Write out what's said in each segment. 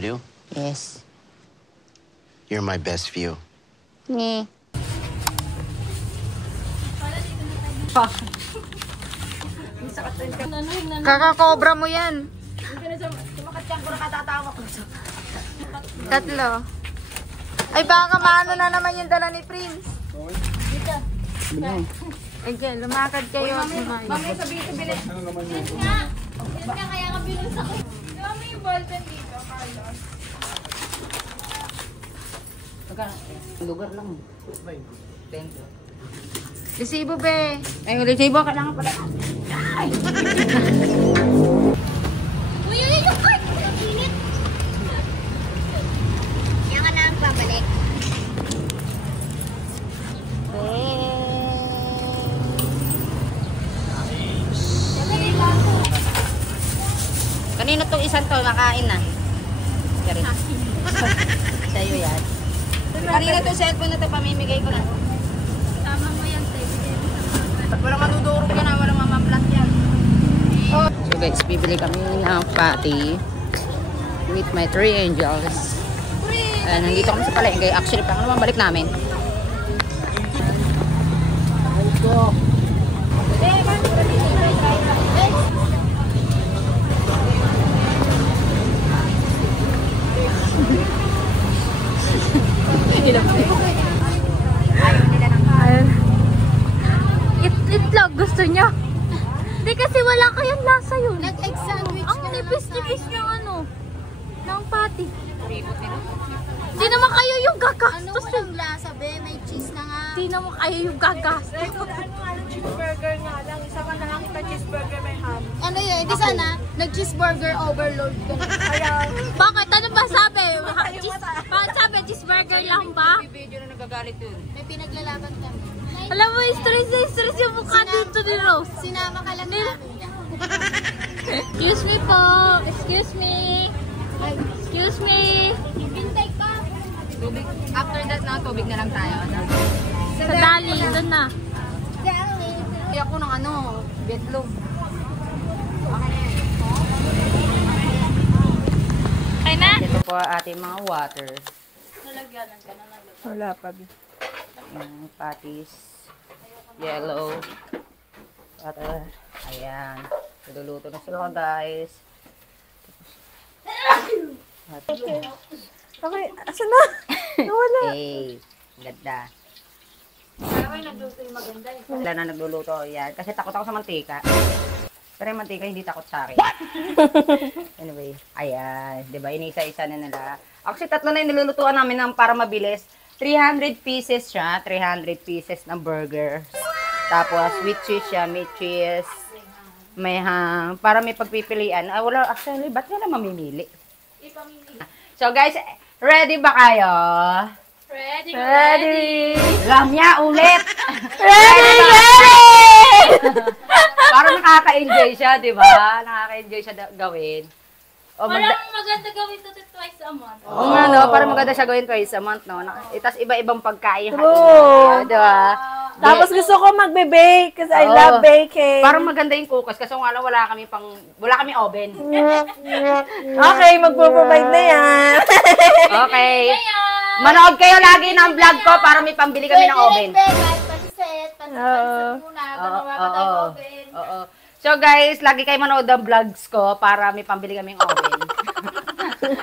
You do? Yes. You're my best view. Ni. Kakakobra mo yan. Tatlo. Ay, baka maano na naman yung dala ni Prince. Ay, dyan, lumakad kayo. Mamaya sabihin ko bilis. Bilis nga. Bilis nga, kaya nga bilis ako. Di ba may ballpen dito, Carlos? Lugar lang. Tento. Resibo, be. Ay, resibo ka lang pala. Ay! Uy, yung card! Ang init! Yan ka na ang babalik. Kanino tong isang to? Makain na. Karin. Sa'yo yan. Kanino tong cellphone na to? Pamimigay ko na. Tama mo yan, Tay. Walang matudurog ka na. Walang mamaplat yan. So guys, bibili kami ng patty with my 3 angels. Nandito kami sa palengke. Actually, parang naman balik namin. Let's go. Itlog, gusto niya. Hindi kasi wala kayang lasa yun. Nag-egg sandwich. Ang nipis-nipis ng ano, ng patty. Hindi naman kayo yung gagastos. Ano walang lasa, be? May cheese na nga. Hindi naman kayo yung gagastos. Cheeseburger nga lang. Isa ka na lang kita cheeseburger may ham. Ano yun? Di sana, nag-cheeseburger overload ka na. Kaya, Bakit? Ano ba sabi? Bakit sabi? Cheeseburger lang ba? Video na nagagalit yun. May pinaglalaban kami. Alam mo, stress yung mukha dito ni Rose. Sinama ka lang namin. Excuse me po. Excuse me. Excuse me. Hintay pa. Tubig. After that na, tubig na lang tayo. Sa dali, doon na. Hindi ako ng ano, betlog. Okay na? Ito po ating mga water. wala pa. Yung patties. Yellow. Water. Ayan. Niluluto na sila guys. Okay, asa na? Nawala. Hey, ganda. Wala na nagluluto. Yan. Kasi takot ako sa mantika. Pero yung mantika hindi takot sa akin. Anyway, ayan. Diba? Inisa-isa na nila. Actually, tatlo na yung nilulutuan namin para mabilis. 300 pieces siya. 300 pieces ng burger. Tapos, with cheese siya. May cheese. May ham. Para may pagpipilian. Wala, actually, ba't nga na mamimili? So, guys, ready ba kayo? Ready. Ready! Lamya ulit! Ready! Parang nakaka-enjoy siya, di ba? Nakaka-enjoy siya gawin. O, Parang maganda gawin to twice a month. Oo nga, no? Parang maganda siya gawin twice a month, no? Tapos iba-ibang pagkain. True. Di ba? Tapos gusto ko magbe-bake kasi I love baking. Parang maganda yung cookies kasi nga lang wala kami oven. Okay, magpo-provide na yan. Okay. Manood kayo lagi ng vlog ko para may pambili kami ng oven. Kahit pansit Oo. muna. Oo. So guys, lagi kayo manood ng vlogs ko para may pambili kami ng oven.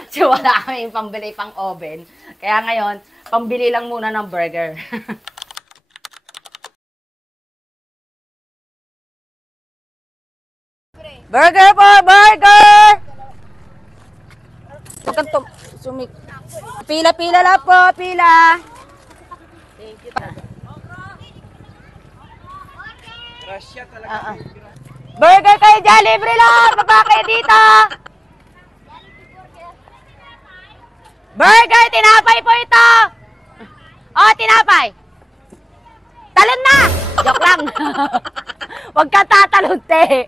So wala kami pambili pang oven. Kaya ngayon, pambili lang muna ng burger. Burger po! Burger! Sumik. Pila-pila lang po, pila. Thank you. Burger kayo dyan, libre lang. Baba kayo dito. Burger, tinapay po ito. Oh, tinapay. Talon na. Joke lang. Huwag ka tatalon, te.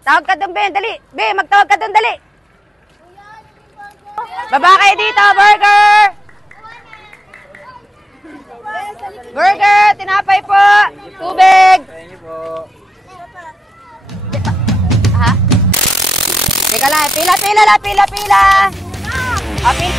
Tawag ka doon, Ben. Dali. Ben, magtawag ka doon, dali. Baba kayo dito, burger! Burger, tinapay po. Tubig. Thank you po. Ha? Teka lang, pila. Okay.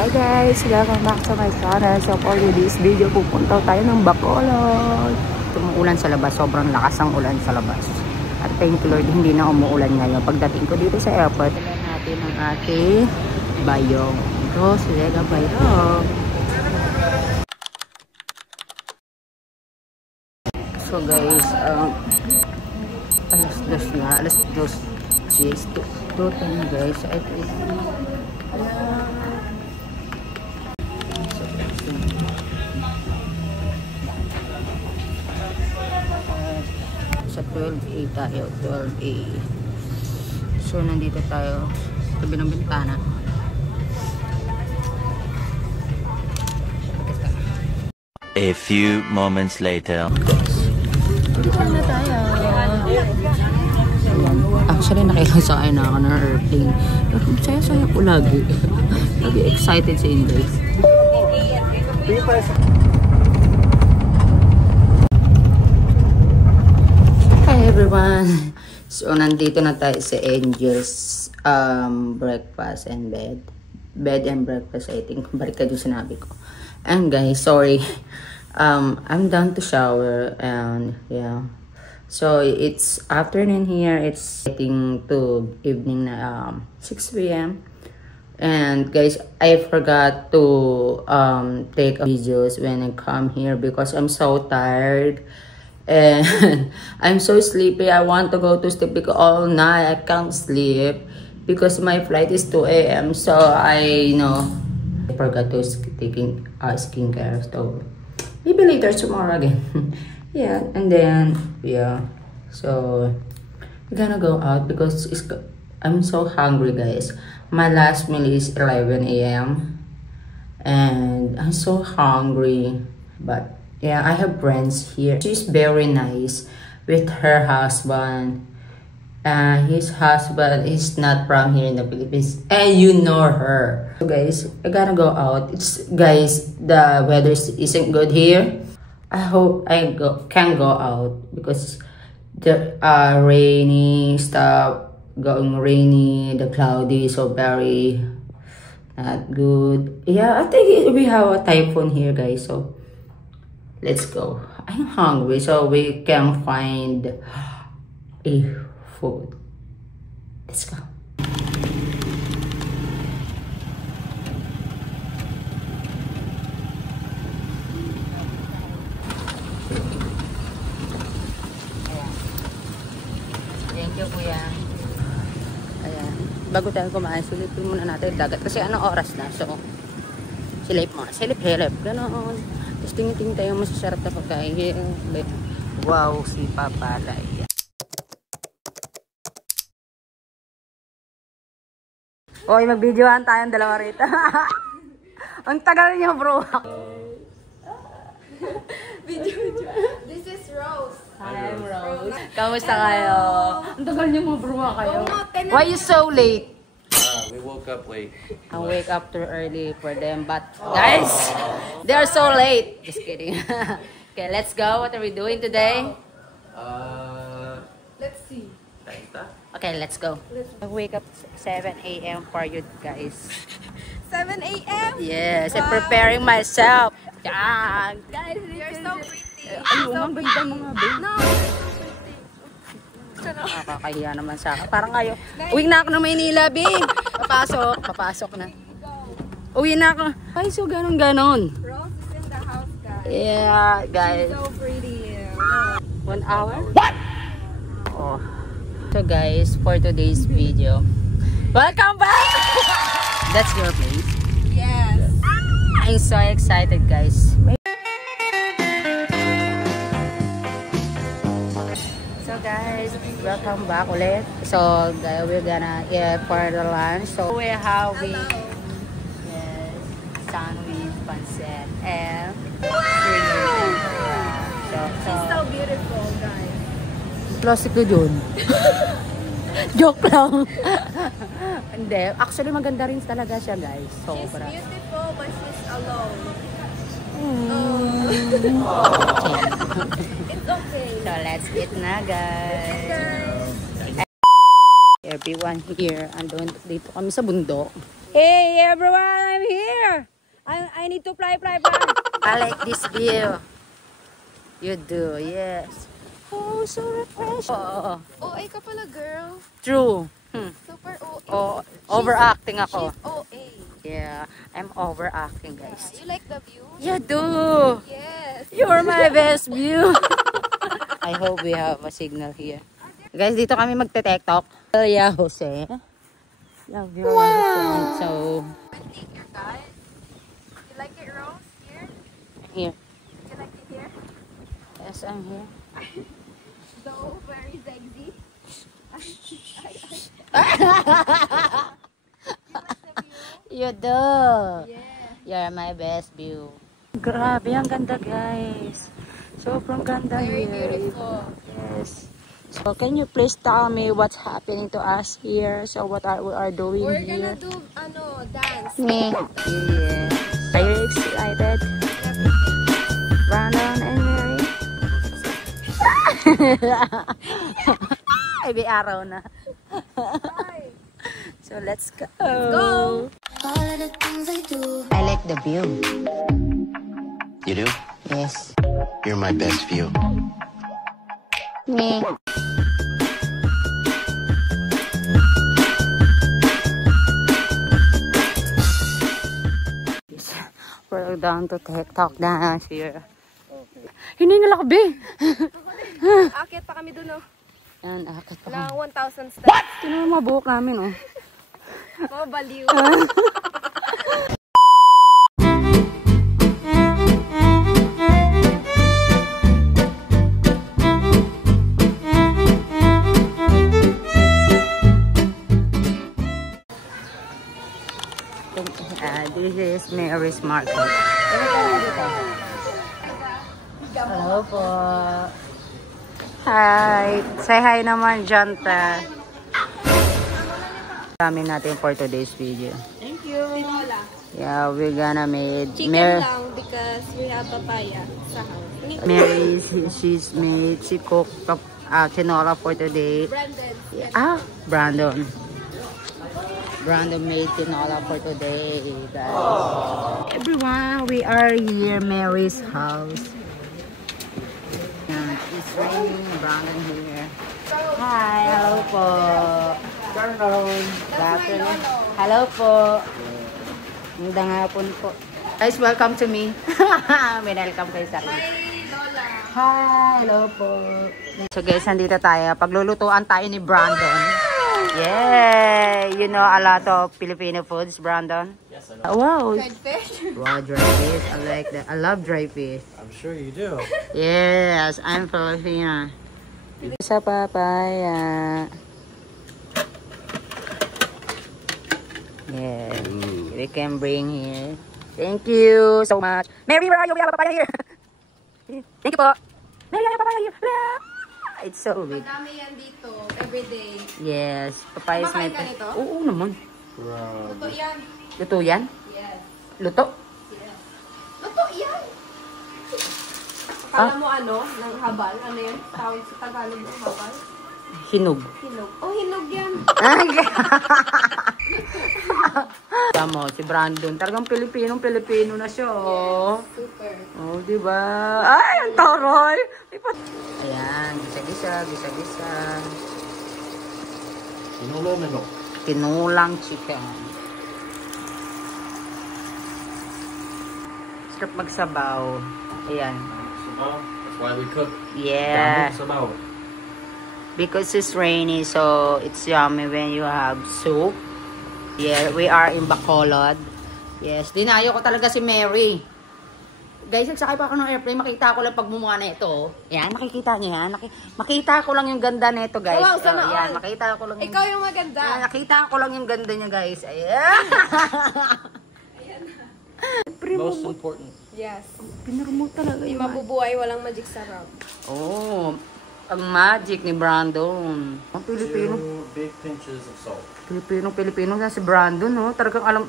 Hi guys! Welcome back to my channel. So for this video, pupunta tayo ng Bacolod. Tumuulan sa labas, sobrang lakas ng ulan sa labas. At thank you Lord, hindi na umuulan ngayon. Pagdating ko dito sa airport, dala natin ang ating bayong. Roslega bayong. So guys, alas 2 na, alas 2 2:10 guys. At sa 12A tayo, 12A. So nandito tayo tabi ng bintana. A few moments later. Dito na tayo. Actually nakikasakay na ako ng airplane. Pero saya-saya ko lagi. Lagi excited si Inday. Hi everyone! So nandito na tayo sa Angel's breakfast and bed. Bed and breakfast, I think. Balik ka yung sinabi ko. And guys, sorry. I'm done to shower and yeah. So it's afternoon here. It's getting to evening na 6 p.m. And guys, I forgot to take videos when I come here because I'm so tired and I'm so sleepy. I want to go to sleep because all night I can't sleep because my flight is 2 a.m. So I forgot to taking skincare. So maybe later tomorrow again. Yeah, and then yeah, so we're gonna go out because I'm so hungry guys. My last meal is 11 a.m. and I'm so hungry. But yeah, I have friends here. She's very nice with her husband. His husband is not from here in the Philippines, and you know her. So guys, I gotta go out. Guys, the weather isn't good here. I hope I can go out because the rainy stuff, going rainy, the cloudy, so very not good. Yeah, I think we have a typhoon here guys, so let's go. I'm hungry, so we can find a food. Let's go. Thank you, kuya. Ayan. Bago tayo kumain, silipin muna natin yung dagat. Kasi anong oras na? So, silip muna. Silip-hilip. Ganon. Tapos tingin-tingin tayo masasarap na pagkain. Wow, si Papalay. Oy, mag-videoan tayong dalawa rito. Ang tagal niyo, bro. This is Rose. Hi, Rose. Kamusta kayo? Ang tagal niyo mga bro kayo. Why you so late? We woke up late. I wake up too early for them, but guys, they are so late. Just kidding. Okay, let's go. What are we doing today? Let's see. Okay, let's go. I wake up 7 a.m. for you guys. 7 a.m. Yes, I'm preparing myself. Yeah. Guys, You're so pretty. Ayun, ang ganda mga babe. No. Nakakahiya naman sa akin. Parang kayo. Uwi na ako ng Maynila, babe. Papasok na. Uwi na ako. Ay, so ganon. Rose is in the house, guys. Yeah, guys. So pretty. 1 hour? What? Oh. So guys, for today's video, welcome back! That's your place? Yes. I'm so excited, guys. So guys, welcome back ulit. So we're gonna eat for the lunch. So we have yes, sandwich, pancit, and She's so beautiful, guys. plastic ko dun. Joke lang. Hindi. Actually, maganda rin talaga siya, guys. She's Sobra. beautiful, but she's alone. It's okay. So, let's eat na, guys. Everyone here. Andun, dito kami sa bundok. Hey, everyone! I'm here! I need to fly. I like this view. You do, yes. Oh, so refreshing. OA ka pala, girl. True. Super OA. Oh, overacting ako. She's OA. Yeah, I'm overacting, guys. You like the view? You do. Yes. You're my best view. I hope we have a signal here. Guys, dito kami magte-TikTok. Yeah, Jose. Love you. Wow. So, Take your guys. You like it, Rose? here. Here? You like it here? Yes, I'm here. So, very sexy. You do. Yeah. You're my best view. Grabe, ang ganda, guys. Sobrang ganda Very here. beautiful. Yes. So, can you please tell me what's happening to us here? So, what we are doing We're here? gonna do, dance. Me. Yeah. Are you excited? Brandon and Mary? Ay, may araw na. So, let's go. Go. I like the view. You do? Yes. You're my best view. Me. We're down to TikTok dance here. Hiningal ako, be. Akit pa kami dun, oh. Yan, akit pa. Lang 1,000 steps. Tingnan mo mga buhok namin, oh. Mabaliw. This is Mary's Market. Hello po. Hi. Say hi naman, Janta. Kami natin for today's video. Thank you. Tinola. Yeah, we're gonna make Chicken lang because we have papaya sa house. Mary, she cooked tinola for today. Brandon. Brandon. Brandon made tinola for today, guys. Everyone, we are here, Mary's house. And it's raining, Brandon here. Hi, hello po. Hello po. Magandang hapon po. Guys, welcome to me. May welcome kayo sa akin. Hi, hello po. So guys, nandito tayo. Paglulutuan tayo ni Brandon. Yeah, you know a lot of Filipino foods, Brandon. Yes, I know. Wow. Dried fish. Wow, dry fish. I like that. I love dry fish. I'm sure you do. Yes, I'm Filipino. Sa papaya. Yeah, we can bring here. Thank you so much. Mary, where are you? We have a papaya here. Thank you po. Mary, I have a papaya here. It's so big. Madami yan dito, everyday. Yes, papaya is my Kumakain ka nito? Oo naman. Luto yan. Luto yan? Yes. Luto? Luto yan. Akala mo ano, ng habal? Ano yan? Tawag sa Tagalog ng habal? Hinog. Hinog. Oh, hinog yan. Tama, si Brandon. Talagang Pilipino na siya. Oh. Super. Oh, diba? Ay, ang taroy! Ayan, gisa-gisa. Tinulang manok. Tinulang chicken. Sarap magsabaw. Ayan. Sabaw. That's why we cook. Yeah. Sabaw. Because it's rainy, so it's yummy when you have soup. Yeah, we are in Bacolod. Yes, dinayo ko talaga si Mary. Guys, nagsakay pa ako ng airplane. Makita ko lang pagmumukha na ito. Yan, makikita niyo yan. Makita ko lang yung ganda na ito, guys. Wow, sana yan, all. makita ko lang yung... Ikaw yung maganda. Yan, nakita ko lang yung ganda niya, guys. Ayan. Most important. Yes. Pinarmo talaga yung Mabubuhay, walang magic sarap. Oh, ang magic ni Brandon. Ang Pilipino. 2 big pinches of salt. Pilipino na si Brandon, no? Talagang alam,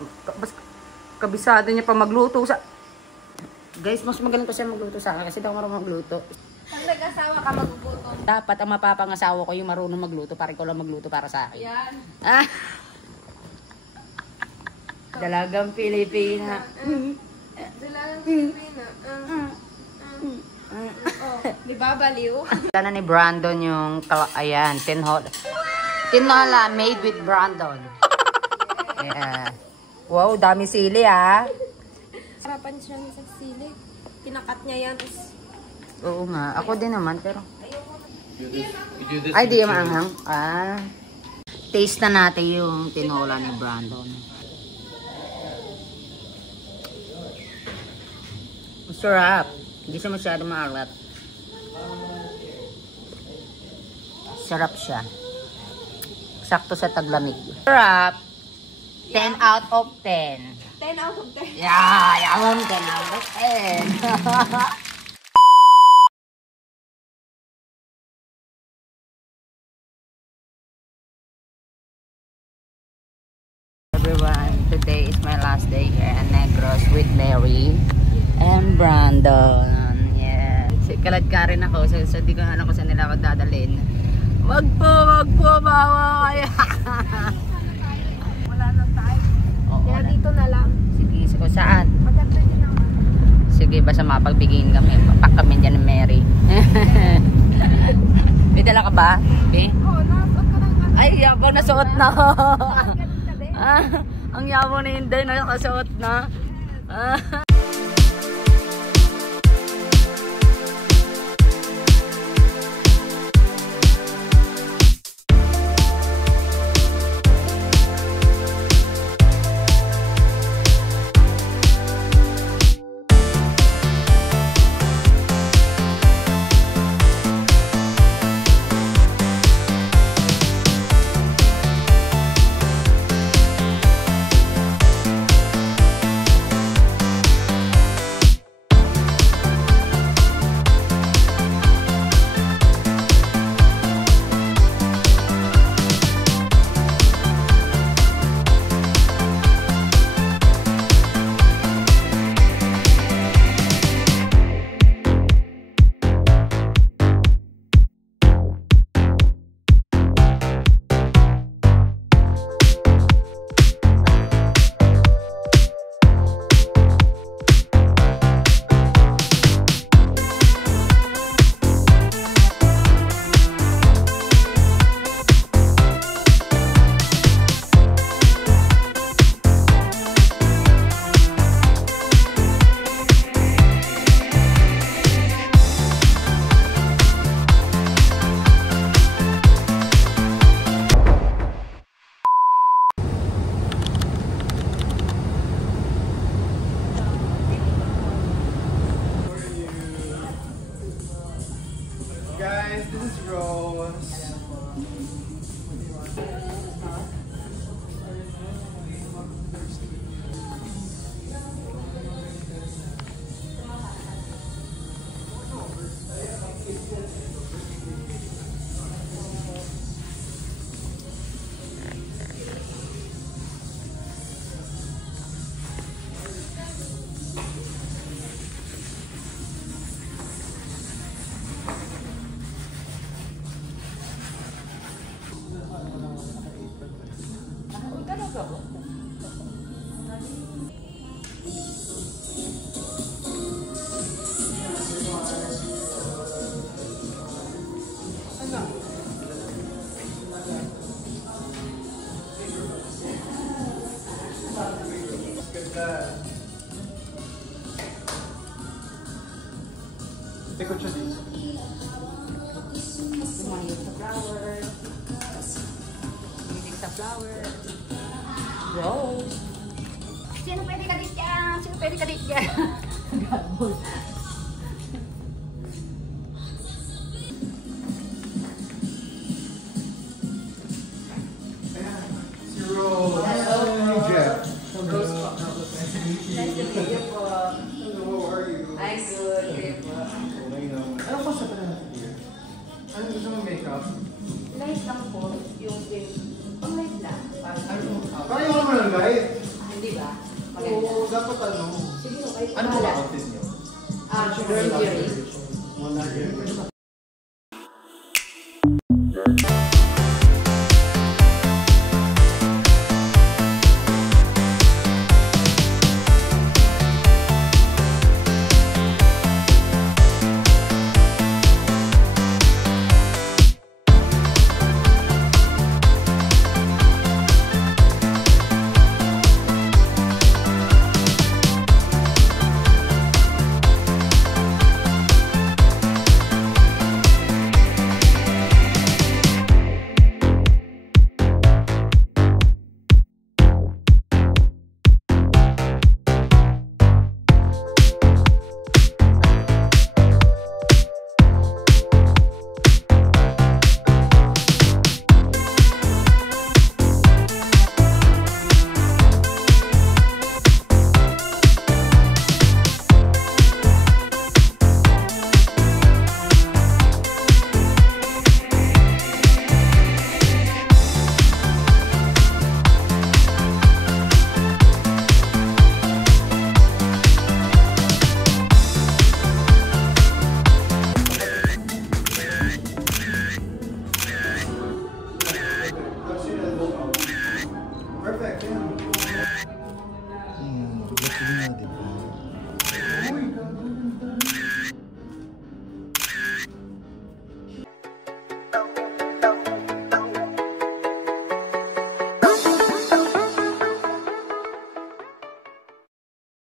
kabisado niya pa magluto sa... Guys, mas magaling pa siya magluto sa akin kasi daw marunong magluto. Pag nag-asawa ka, magugutom. Dapat ang mapapangasawa ko yung marunong magluto para ikaw lang magluto para sa akin. Yan. Ah! Dalagang Pilipina. Sila ang Pilipina. Di ba, baliw? Sana ni Brandon yung, ayan, tinola made with Brandon. Yeah. Wow, dami sili ah. Sarapan siya sa sili. Pinakat niya yan. Oo nga, ako din naman, pero... You do this. Ay, di with maanghang. Ah. Taste na natin yung tinola ni Brandon. Sarap. Hindi siya masyado maalat. Sarap siya. Sakto sa taglamig. Sarap. 10 out of 10. 10 out of 10. Yeah, yaman 10 out of 10. Everyone, today is my last day here in Negros with Mary and Brandon. Yeah. Kalad ka rin ako, so di ko alam kung saan nila ako dadalhin. Wag po, bawa kayo. Wala na tayo. Oo, Kaya dito na lang. sige, so saan? Maganda niya naman. Sige, basta mapagbigyan kami. Papak kami dyan ni Mary. May dala ka ba? Be? Oo, nasuot ko ng ano. Ay, yabang nasuot na. Ganun ka din. Ang yabang na hindi, nakasuot na. Guys, this is Rose. Take a chance. Sa flower. Rose. Sino pwede ka date yan? Sino pwede ka date yan? Gabol. Si Rose. Hello. Jeff. Rose po. Nice to meet you po. Hello, how are you? I'm good. Kayo po. Okay naman. Ano pa sa natin here? Ano gusto mo makeup? Nice lang po. Yung pang light lang. Parang yung naman ang light. Hindi ba? Oo, dapat ano. Sige, okay. Ano ba outfit niyo? Very. Wala.